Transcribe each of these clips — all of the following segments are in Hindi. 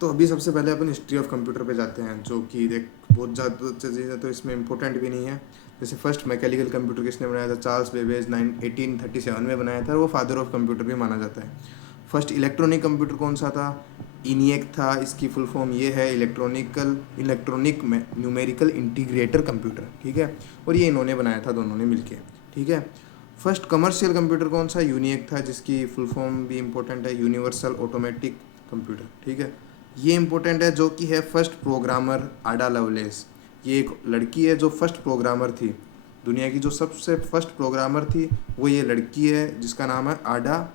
तो अभी सबसे पहले अपन हिस्ट्री ऑफ कंप्यूटर पे जाते हैं, जो कि देख बहुत ज़्यादा चीज़ें तो इसमें इंपॉर्टेंट भी नहीं है। जैसे फर्स्ट मैकेनिकल कंप्यूटर किसने बनाया था? चार्ल्स बेबेज 1837 में बनाया था, और वो फादर ऑफ कंप्यूटर भी माना जाता है। फर्स्ट इलेक्ट्रॉनिक कंप्यूटर कौन सा था? इनिएक था। इसकी फुल फॉर्म ये है इलेक्ट्रॉनिक न्यूमेरिकल इंटीग्रेटर कंप्यूटर, ठीक है। और ये इन्होंने बनाया था, दोनों ने मिलके, ठीक है। फर्स्ट कमर्शियल कंप्यूटर कौन सा? यूनिएक था, जिसकी फुल फॉर्म भी इंपॉर्टेंट है, यूनिवर्सल ऑटोमेटिक कंप्यूटर, ठीक है। ये इंपॉर्टेंट है, जो कि है फर्स्ट प्रोग्रामर आडा लवलेस। ये एक लड़की है जो फर्स्ट प्रोग्रामर थी, दुनिया की जो सबसे फर्स्ट प्रोग्रामर थी वो ये लड़की है, जिसका नाम है आडा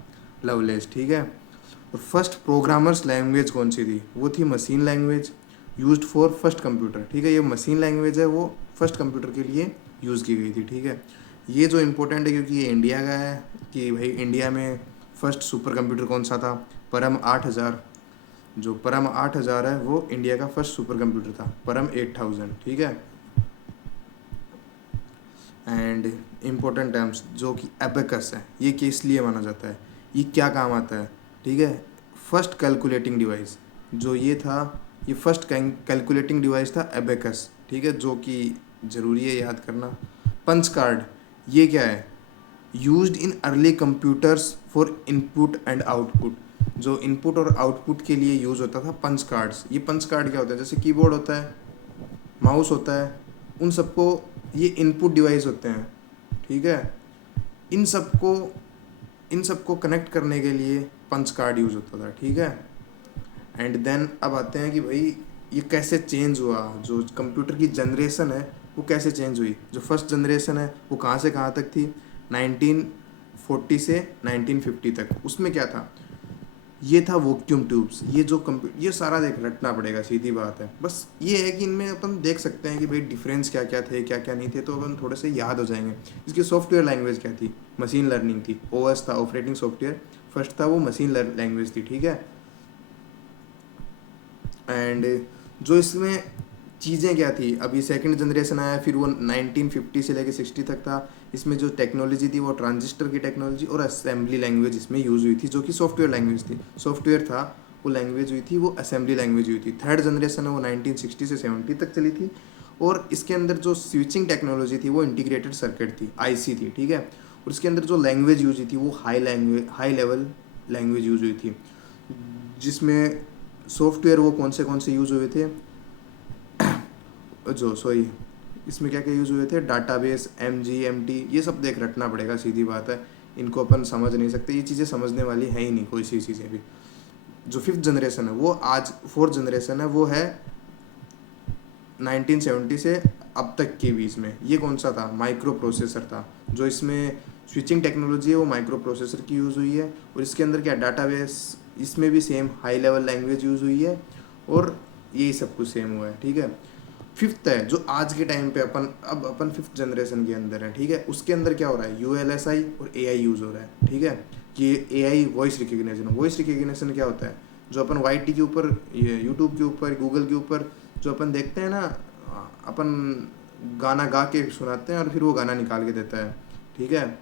लवलेस, ठीक है। और फर्स्ट प्रोग्रामर्स लैंग्वेज कौन सी थी? वो थी machine language used for first computer, ठीक है। ये मशीन लैंग्वेज है, वो फर्स्ट कंप्यूटर के लिए यूज़ की गई थी, ठीक है। ये जो इम्पोर्टेंट है क्योंकि ये इंडिया का है, कि भाई इंडिया में फर्स्ट सुपर कंप्यूटर कौन सा था? परम 8000। जो परम 8000 है वो इंडिया का फर्स्ट सुपर कंप्यूटर था, परम 8000, ठीक है। एंड इम्पोर्टेंट टर्म्स जो कि एबेकस है, ये किस लिए माना जाता है? ये क्या काम आता है, ठीक है। फर्स्ट कैलकुलेटिंग डिवाइस जो ये था, ये फर्स्ट कैलकुलेटिंग डिवाइस था एबेकस, ठीक है, जो कि ज़रूरी है याद करना। पंच कार्ड, ये क्या है? Used in early computers for input and output. जो इनपुट और आउटपुट के लिए यूज़ होता था पंच कार्ड्स। ये पंच कार्ड क्या होता है? जैसे कीबोर्ड होता है, माउस होता है, उन सबको ये इनपुट डिवाइस होते हैं, ठीक है। इन सबको इन सबको कनेक्ट करने के लिए पंच कार्ड यूज़ होता था, ठीक है। एंड देन अब आते हैं कि भाई ये कैसे चेंज हुआ, जो कंप्यूटर की जनरेशन है वो कैसे चेंज हुई। जो फर्स्ट जनरेशन है वो कहाँ से कहाँ तक थी? 1940 से 1950 तक। उसमें क्या था? ये था वैक्यूम ट्यूब्स। ये जो ये सारा देख रटना पड़ेगा, सीधी बात है। बस ये है कि इनमें अपन देख सकते हैं कि भाई डिफरेंस क्या क्या थे, क्या क्या नहीं थे, तो अपन थोड़े से याद हो जाएंगे। इसकी सॉफ्टवेयर लैंग्वेज क्या थी? मशीन लर्निंग थी। ओएस था, ऑपरेटिंग सॉफ्टवेयर फर्स्ट था, वो मशीन लैंग्वेज थी, ठीक है। एंड जो इसमें चीज़ें क्या थी, अभी सेकंड जनरेशन आया, फिर वो 1950 से लेके 60 तक था। इसमें जो टेक्नोलॉजी थी वो ट्रांजिस्टर की टेक्नोलॉजी और असेंबली लैंग्वेज इसमें यूज़ हुई थी, जो कि सॉफ्टवेयर लैंग्वेज थी। सॉफ्टवेयर था, वो लैंग्वेज हुई थी, वो असेंबली लैंग्वेज हुई थी। थर्ड जनरेशन है वो 1960 से 70 तक चली थी। और इसके अंदर जो स्विचिंग टेक्नोलॉजी थी वो इंटीग्रेटेड सर्किट थी, आईसी थी, ठीक है। और इसके अंदर जो लैंग्वेज यूज हुई थी वो हाई लेवल लैंग्वेज यूज हुई थी, जिसमें सॉफ्टवेयर वो कौन से यूज़ हुए थे, जो सॉरी इसमें क्या क्या यूज़ हुए थे? डाटाबेस, MGMT, ये सब देख रखना पड़ेगा, सीधी बात है। इनको अपन समझ नहीं सकते, ये चीज़ें समझने वाली है ही नहीं कोई सी चीज़ें भी। जो फिफ्थ जनरेशन है वो आज, फोर्थ जनरेशन है वो है 1970 से अब तक के बीच में। ये कौन सा था? माइक्रो प्रोसेसर था। जो इसमें स्विचिंग टेक्नोलॉजी है वो माइक्रो प्रोसेसर की यूज़ हुई है। और इसके अंदर क्या? डाटाबेस, इसमें भी same high level language use हुई है, और यही सब कुछ सेम हुआ है, ठीक है। फिफ्थ है जो आज के टाइम पे अपन फिफ्थ जनरेशन के अंदर है, ठीक है। उसके अंदर क्या हो रहा है? ULSI और AI यूज़ हो रहा है, ठीक है। कि AI voice recognition. Voice recognition क्या होता है? जो अपन YT के ऊपर, यूट्यूब के ऊपर, गूगल के ऊपर जो अपन देखते हैं ना, अपन गाना गा के सुनाते हैं और फिर वो गाना निकाल के देता है, ठीक है।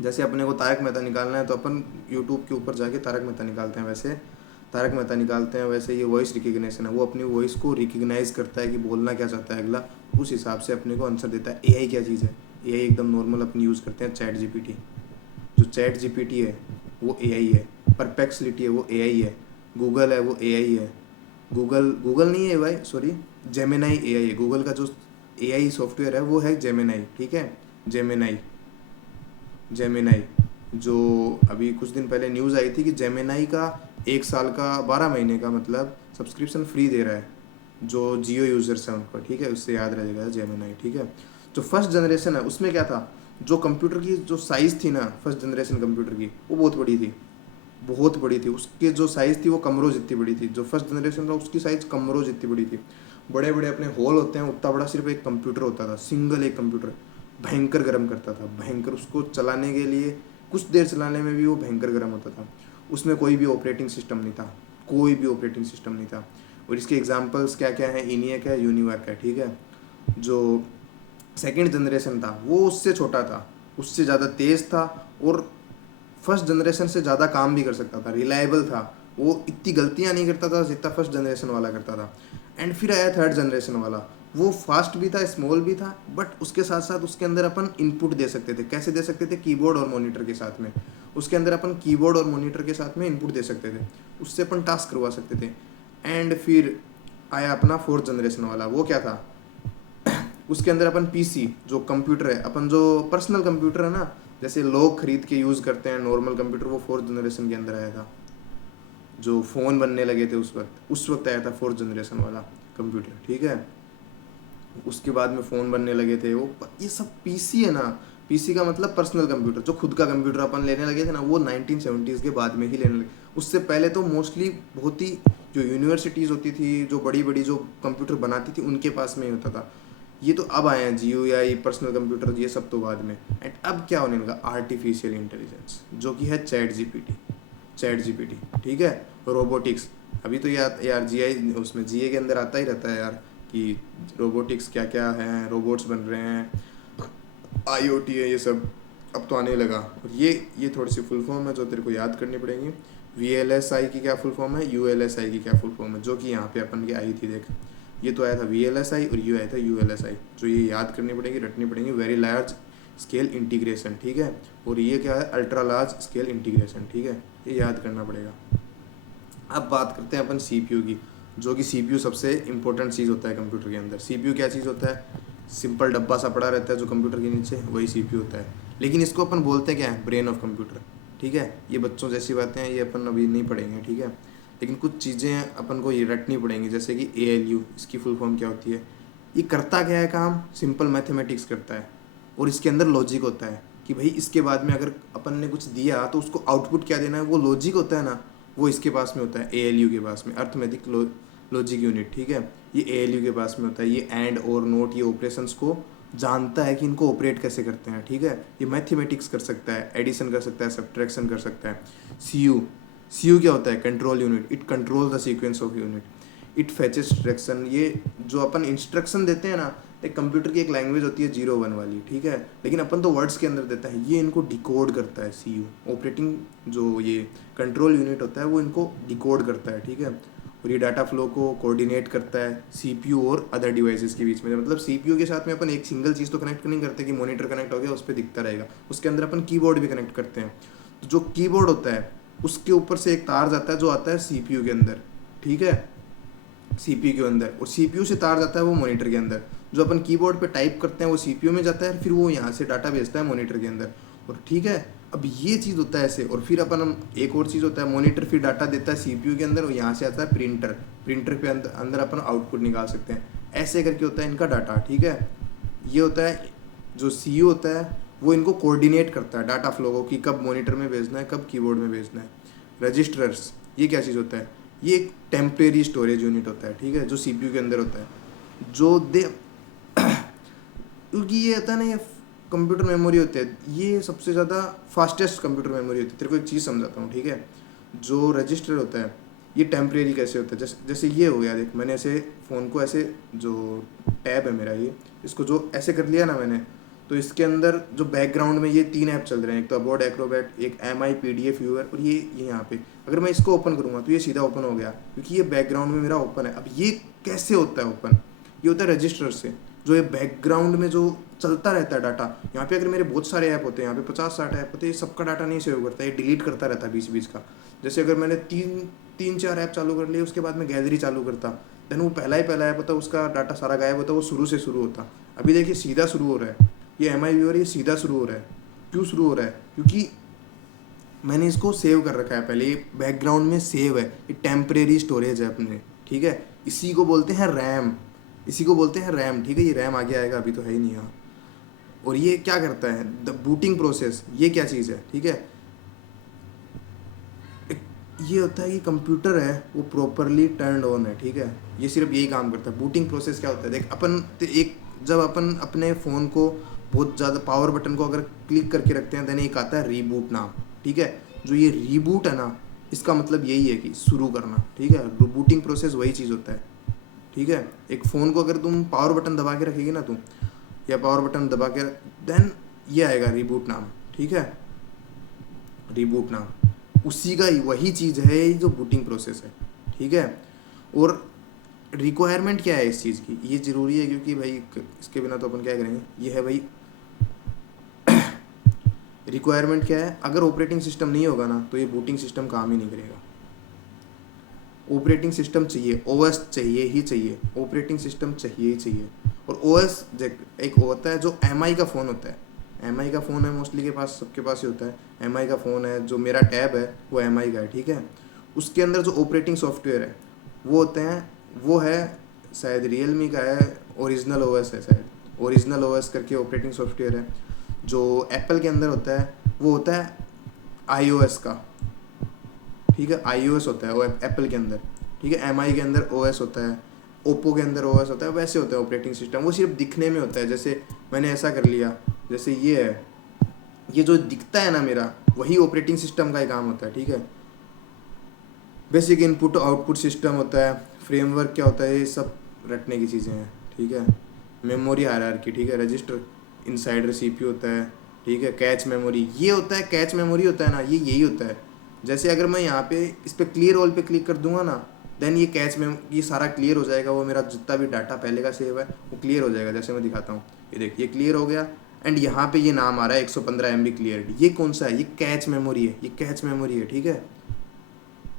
जैसे अपने को तारक मेहता निकालना है तो अपन यूट्यूब के ऊपर जाके तारक मेहता निकालते हैं, वैसे तारक मेहता निकालते हैं। वैसे ये वॉइस रिकग्निशन है, वो अपनी वॉइस को रिकग्नाइज करता है कि बोलना क्या चाहता है अगला, उस हिसाब से अपने को आंसर देता है। AI क्या चीज़ है? AI एकदम नॉर्मल अपन यूज़ करते हैं, चैट GPT। जो चैट GPT है वो AI है। परप्लेक्सिटी है वो AI है। गूगल है वो AI है। गूगल नहीं है भाई, सॉरी, जेमिनाई AI है। गूगल का जो AI सॉफ्टवेयर है वो है जेमिनाई, ठीक है। जेमिनाई जेमिनाई जो अभी कुछ दिन पहले न्यूज़ आई थी कि जेमिनाई का 1 साल का 12 महीने का मतलब सब्सक्रिप्शन फ्री दे रहा है जो जियो यूज़र्स हैं उनको, ठीक है। उससे याद रहेगा जेमिनाई, ठीक है। जो फर्स्ट जनरेशन है उसमें क्या था? जो कंप्यूटर की जो साइज़ थी ना फर्स्ट जनरेशन कंप्यूटर की, वो बहुत बड़ी थी, बहुत बड़ी थी। उसकी जो साइज़ थी वो कमरों जितनी बड़ी थी। जो फर्स्ट जनरेशन था उसकी साइज़ कमरों जितनी बड़ी थी। बड़े बड़े अपने हॉल होते हैं उतना बड़ा सिर्फ एक कंप्यूटर होता था, सिंगल एक कंप्यूटर। भयंकर गर्म करता था, भयंकर। उसको चलाने के लिए कुछ देर चलाने में भी वो भयंकर गर्म होता था। उसमें कोई भी ऑपरेटिंग सिस्टम नहीं था, कोई भी ऑपरेटिंग सिस्टम नहीं था। और इसके एग्जांपल्स क्या क्या हैं? इनियक है, यूनिवर्क है, ठीक है। जो सेकंड जनरेशन था वो उससे छोटा था, उससे ज़्यादा तेज़ था, और फर्स्ट जनरेशन से ज़्यादा काम भी कर सकता था, रिलायबल था। वो इतनी गलतियाँ नहीं करता था जितना फर्स्ट जनरेशन वाला करता था। एंड फिर आया थर्ड जनरेशन वाला, वो फास्ट भी था, स्मॉल भी था, बट उसके साथ साथ उसके अंदर अपन इनपुट दे सकते थे। कैसे दे सकते थे? कीबोर्ड और मॉनिटर के साथ में। उसके अंदर अपन कीबोर्ड और मॉनिटर के साथ में इनपुट दे सकते थे, उससे अपन टास्क करवा सकते थे। एंड फिर आया अपना फोर्थ जनरेशन वाला, वो क्या था? उसके अंदर अपन पीसी जो कंप्यूटर है, अपन जो पर्सनल कंप्यूटर है ना, जैसे लोग खरीद के यूज़ करते हैं नॉर्मल कंप्यूटर, वो फोर्थ जनरेशन के अंदर आया था। जो फ़ोन बनने लगे थे उस वक्त आया था फोर्थ जनरेशन वाला कंप्यूटर, ठीक है। उसके बाद में फ़ोन बनने लगे थे वो, ये सब पीसी है ना। पीसी का मतलब पर्सनल कंप्यूटर, जो खुद का कंप्यूटर अपन लेने लगे थे ना, वो 1970s के बाद में ही लेने लगे। उससे पहले तो मोस्टली बहुत ही जो यूनिवर्सिटीज़ होती थी, जो बड़ी बड़ी जो कंप्यूटर बनाती थी, उनके पास में ही होता था। ये तो अब आए हैं GUI पर्सनल कंप्यूटर, ये सब तो बाद में। एंड अब क्या होने लगा? आर्टिफिशियल इंटेलिजेंस, जो कि है चैट जीपीटी, ठीक है। रोबोटिक्स, अभी तो यार GI उसमें GA के अंदर आता ही रहता है यार, कि रोबोटिक्स क्या क्या है, रोबोट्स बन रहे हैं, IoT है, ये सब अब तो आने लगा। और ये थोड़ी सी फुल फॉर्म है जो तेरे को याद करनी पड़ेंगी। VLSI की क्या फुल फॉर्म है, ULSI की क्या फुल फॉर्म है, जो कि यहाँ पे अपन की आई थी, देख। ये तो आया था VLSI और ये आया था ULSI, जो ये याद करनी पड़ेगी, रटनी पड़ेंगी। वेरी लार्ज स्केल इंटीग्रेशन, ठीक है। और ये क्या है? अल्ट्रा लार्ज स्केल इंटीग्रेशन, ठीक है। ये याद करना पड़ेगा। अब बात करते हैं अपन CPU की, जो कि CPU सबसे इंपॉर्टेंट चीज़ होता है कंप्यूटर के अंदर। CPU क्या चीज़ होता है? सिंपल डब्बा सा पड़ा रहता है जो कंप्यूटर के नीचे, वही CPU होता है। लेकिन इसको अपन बोलते हैं क्या है? ब्रेन ऑफ कंप्यूटर, ठीक है। ये बच्चों जैसी बातें हैं, ये अपन अभी नहीं पढ़ेंगे, ठीक है। लेकिन कुछ चीज़ें अपन को ये रटनी पड़ेंगी, जैसे कि ALU, इसकी फुल फॉर्म क्या होती है? ये करता क्या है काम? सिंपल मैथमेटिक्स करता है। और इसके अंदर लॉजिक होता है कि भाई इसके बाद में अगर अपन ने कुछ दिया तो उसको आउटपुट क्या देना है, वो लॉजिक होता है ना, वो इसके पास में होता है, ALU के पास में, अर्थमेटिक लॉजिक यूनिट, ठीक है। ये ALU के पास में होता है। ये एंड और नोट, ये ऑपरेशंस को जानता है कि इनको ऑपरेट कैसे करते हैं, ठीक है। ये मैथमेटिक्स कर सकता है, एडिशन कर सकता है, सब्ट्रैक्शन कर सकता है। सी यू क्या होता है? Control unit, it control the sequence of unit, it फेचेस instruction. ये जो अपन इंस्ट्रक्शन देते हैं ना, एक कंप्यूटर की एक लैंग्वेज होती है 0 1 वाली, ठीक है, लेकिन अपन तो वर्ड्स के अंदर देता है, ये इनको डिकोड करता है। CPU ऑपरेटिंग जो ये कंट्रोल यूनिट होता है, वो इनको डिकोड करता है, ठीक है। और ये डाटा फ्लो को कोऑर्डिनेट करता है CPU और अदर डिवाइसेस के बीच में। मतलब CPU के साथ में अपन एक सिंगल चीज़ तो कनेक्ट नहीं करते कि मॉनिटर कनेक्ट हो गया उस पर दिखता रहेगा, उसके अंदर अपन कीबोर्ड भी कनेक्ट करते हैं। तो जो कीबोर्ड होता है उसके ऊपर से एक तार जाता है जो आता है CPU के अंदर, ठीक है, CPU के अंदर। और CPU से तार जाता है वो मॉनिटर के अंदर। जो अपन कीबोर्ड पे टाइप करते हैं वो CPU में जाता है, फिर वो यहाँ से डाटा भेजता है मॉनिटर के अंदर, और ठीक है। अब ये चीज़ होता है ऐसे। और फिर अपन हम एक और चीज़ होता है, मॉनिटर फिर डाटा देता है CPU के अंदर, और यहाँ से आता है प्रिंटर पे अंदर अपन आउटपुट निकाल सकते हैं। ऐसे करके होता है इनका डाटा, ठीक है। ये होता है जो CPU होता है, वो इनको कोऑर्डिनेट करता है डाटा फ्लो को, कि कब मॉनिटर में भेजना है, कब कीबोर्ड में भेजना है। रजिस्टर्स, ये क्या चीज़ होता है? ये एक टेम्परेरी स्टोरेज यूनिट होता है, ठीक है, जो CPU के अंदर होता है, जो दे क्योंकि ये होता है ना, ये कंप्यूटर मेमोरी होती है, ये सबसे ज़्यादा फास्टेस्ट कंप्यूटर मेमोरी होती है। तेरे को एक चीज़ समझाता हूँ, ठीक है। जो रजिस्टर होता है ये टेम्परेरी कैसे होता है? जैसे ये हो गया, देख, मैंने ऐसे फ़ोन को ऐसे, जो टैब है मेरा ये, इसको जो ऐसे कर लिया ना मैंने, तो इसके अंदर जो बैकग्राउंड में ये 3 ऐप चल रहे हैं, एक तो अबोर्ड एक्रोबैट, एक MI PDF व्यूअर, और ये यहाँ पे अगर मैं इसको ओपन करूँगा तो ये सीधा ओपन हो गया, क्योंकि ये बैकग्राउंड में मेरा ओपन है। अब ये कैसे होता है ओपन? ये होता है रजिस्टर से, जो ये बैकग्राउंड में जो चलता रहता है डाटा। यहाँ पे अगर मेरे बहुत सारे ऐप होते हैं, यहाँ पे 50-60 ऐप होते हैं, ये सबका डाटा नहीं सेव करता, ये डिलीट करता रहता है बीच बीच का। जैसे अगर मैंने 3-4 ऐप चालू कर लिए, उसके बाद में गैलरी चालू करता, देन वो पहला ऐप होता है, उसका डाटा सारा गायब होता है, वो शुरू से शुरू होता। अभी देखिए सीधा शुरू हो रहा है, ये MI व्यूअर ये सीधा शुरू हो रहा है। क्यों शुरू हो रहा है? क्योंकि मैंने इसको सेव कर रखा है पहले, ये बैकग्राउंड में सेव है, ये टेम्परेरी स्टोरेज है अपने, ठीक है। इसी को बोलते हैं रैम, ठीक है। ये रैम आगे आएगा, अभी तो है ही नहीं यहाँ। और ये क्या करता है? द बूटिंग प्रोसेस, ये क्या चीज़ है, ठीक है। ये होता है कि कंप्यूटर है वो प्रॉपरली टर्न ऑन है, ठीक है। ये सिर्फ यही काम करता है। बूटिंग प्रोसेस क्या होता है? देख, जब अपन अपने फ़ोन को बहुत ज़्यादा पावर बटन को अगर क्लिक करके रखते हैं, देन एक आता है रीबूट नाम, ठीक है। जो ये रीबूट है ना, इसका मतलब यही है कि शुरू करना, ठीक है। बूटिंग प्रोसेस वही चीज़ होता है, ठीक है। एक फ़ोन को अगर तुम पावर बटन दबा के रखेगी ना तुम, या पावर बटन दबा के, देन ये आएगा रीबूट नाम, ठीक है, रीबूट नाम। उसी का वही चीज़ है जो बूटिंग प्रोसेस है, ठीक है। और रिक्वायरमेंट क्या है इस चीज़ की, ये ज़रूरी है क्योंकि भाई इसके बिना तो अपन क्या करेंगे। ये है भाई रिक्वायरमेंट क्या है, अगर ऑपरेटिंग सिस्टम नहीं होगा ना तो ये बूटिंग सिस्टम काम ही नहीं करेगा। ऑपरेटिंग सिस्टम चाहिए, ओएस चाहिए ही चाहिए, ऑपरेटिंग सिस्टम चाहिए ही चाहिए। और ओएस एक होता है जो एमआई का फ़ोन होता है, एमआई का फ़ोन है मोस्टली के पास, सबके पास ही होता है। एमआई का फ़ोन है, जो मेरा टैब है वो एमआई का है, ठीक है। उसके अंदर जो ऑपरेटिंग सॉफ्टवेयर है वो होते हैं, वो है शायद रियलमी का है, ओरिजिनल ओएस है शायद, ओरिजिनल ओएस करके ऑपरेटिंग सॉफ्टवेयर है। जो एप्पल के अंदर होता है वो होता है आईओएस का, ठीक है, आईओएस होता है वो एप्पल के अंदर, ठीक है। एमआई के अंदर ओएस होता है, ओप्पो के अंदर ओएस होता है, वैसे होता है ऑपरेटिंग सिस्टम। वो सिर्फ दिखने में होता है, जैसे मैंने ऐसा कर लिया, जैसे ये है, ये जो दिखता है ना मेरा, वही ऑपरेटिंग सिस्टम का ही काम होता है, ठीक है। बेसिक इनपुट आउटपुट सिस्टम होता है, फ्रेमवर्क क्या होता है, ये सब रटने की चीज़ें हैं, ठीक है। मेमोरी हायरार्की, ठीक है, रजिस्टर इनसाइडर सीपीयू होता है, ठीक है। कैच मेमोरी ये होता है, कैच मेमोरी होता है ना, ये यही होता है। जैसे अगर मैं यहाँ पे इस पर क्लियर ऑल पे क्लिक कर दूंगा ना, देन ये कैच में ये सारा क्लियर हो जाएगा, वो मेरा जितना भी डाटा पहले का सेव है वो क्लियर हो जाएगा। जैसे मैं दिखाता हूँ, ये देख, ये क्लियर हो गया। एंड यहाँ पे ये नाम आ रहा है 115 MB क्लियरिटी, ये कौन सा है, ये कैच मेमोरी है, ये कैच मेमोरी है, ठीक है,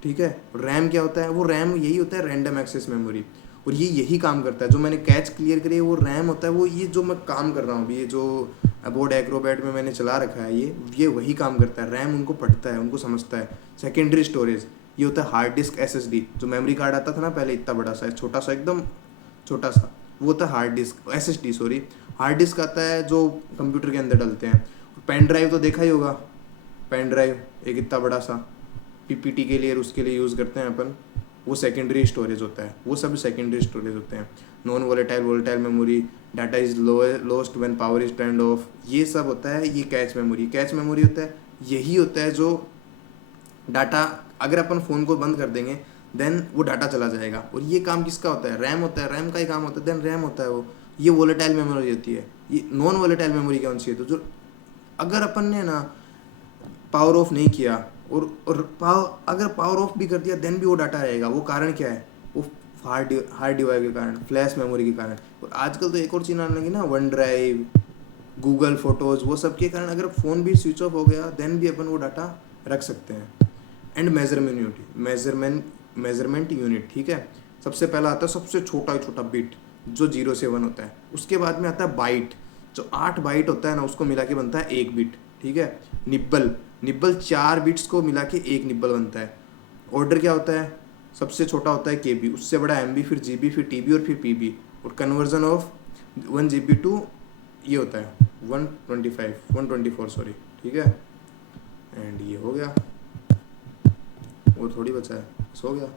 ठीक है। रैम क्या होता है, वो रैम यही होता है, रैंडम एक्सेस मेमोरी। और ये यही काम करता है, जो मैंने कैच क्लियर करी है वो रैम होता है। वो ये जो मैं काम कर रहा हूँ अभी, ये जो अबोर्ड एक्रोबैट में मैंने चला रखा है, ये वही काम करता है। रैम उनको पढ़ता है, उनको समझता है। सेकेंडरी स्टोरेज ये होता है हार्ड डिस्क SSD, जो मेमोरी कार्ड आता था ना पहले, इतना बड़ा सा, छोटा सा, एकदम छोटा सा, वो होता है hard disk, SSD sorry. Hard disk आता है जो कंप्यूटर के अंदर डलते हैं। पेन ड्राइव तो देखा ही होगा, पेन ड्राइव एक इतना बड़ा सा, PPT के लिए, उसके लिए यूज़ करते हैं अपन, वो सेकेंडरी स्टोरेज होता है। वो सब सेकेंडरी स्टोरेज होते हैं। Non volatile, volatile memory, data is lost when power is turned of, ये सब होता है। ये कैच मेमोरी, कैच मेमोरी होता है, यही होता है जो डाटा, अगर अपन फ़ोन को बंद कर देंगे देन वो डाटा चला जाएगा। और ये काम किसका होता है, रैम होता है, रैम का ही काम होता है, देन रैम होता है वो। ये वोलेटाइल मेमोरी होती है। ये नॉन वोलेटाइल मेमोरी कौन सी है, तो जो अगर अपन ने ना पावर ऑफ नहीं किया, और अगर पावर ऑफ भी कर दिया देन भी वो डाटा रहेगा। वो कारण क्या है, वो हार्ड डिवाइस के कारण, फ्लैश मेमोरी के कारण। और आजकल तो एक और चीज़ आने लगी ना, वन ड्राइव, गूगल फोटोज़, वो सब के कारण अगर फ़ोन भी स्विच ऑफ हो गया देन भी अपन वो डाटा रख सकते हैं। एंड मेजरमेंट यूनिट, ठीक है। सबसे पहला आता है सबसे छोटा बिट, जो 0 से 1 होता है। उसके बाद में आता है बाइट, जो 8 बाइट होता है ना, उसको मिला के बनता है 1 बिट, ठीक है। निब्बल 4 बिट्स को मिला के 1 निब्बल बनता है। ऑर्डर क्या होता है, सबसे छोटा होता है KB, उससे बड़ा MB, फिर GB, फिर TB और फिर PB। और कन्वर्जन ऑफ 1 GB टू ये होता है 124 सॉरी, ठीक है। एंड ये हो गया, वो थोड़ी बचा है, सो गया।